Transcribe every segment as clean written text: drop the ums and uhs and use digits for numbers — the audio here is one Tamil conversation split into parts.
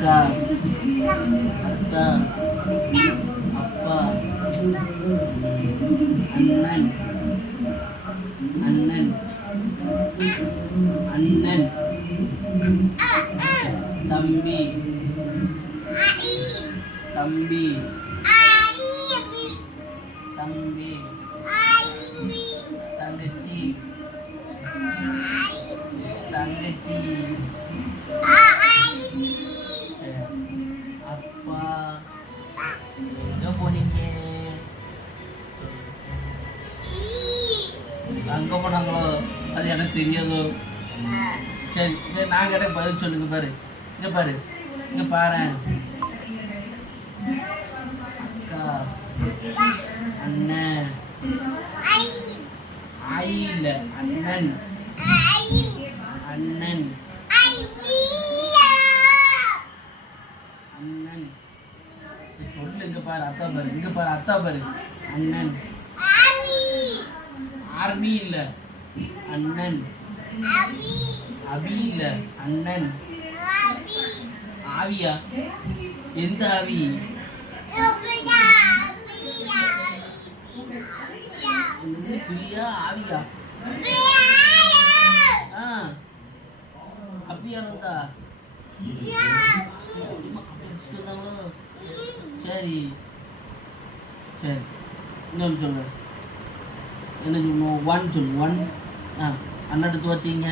அக்கா, அத்தா, அப்பா, அண்ணன், அண்ணன், அண்ணன், தம்பி, தம்பி, தம்பி, தங்கச்சி, தங்கச்சி, அப்பா. எங்க போனீங்க? அங்க போனாங்களோ? அது எனக்கு தெரியாதோ. சரி சரி, நான் கேட்ட பதில் சொல்லுங்க. பாரு, இங்க பாரு, இங்க பாரு. அக்கா, அண்ணன், ஆயி இல்ல, அண்ணன், அண்ணன், அண்ணன். சொல்லு, இங்க பாரு, அத்தா பாரு, இங்க பாரு, அத்தா பாரு. அண்ணன், ஆர்மி இல்ல, அண்ணன், அபி இல்ல, அண்ணன், ஆவியா? எந்த ஆவி? பிரியா, ஆவியா? அப்படியா இருந்தா? சரி சரி, இன்னொன்று சொல்லு. என்ன சொல்லணும்? ஒன் சொல்லு. ஒன். அண்ணாட்டு துவச்சிங்க.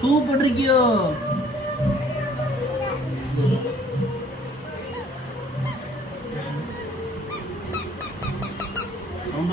சூப்பர் இருக்கியோ? ரொம்ப